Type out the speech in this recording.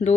2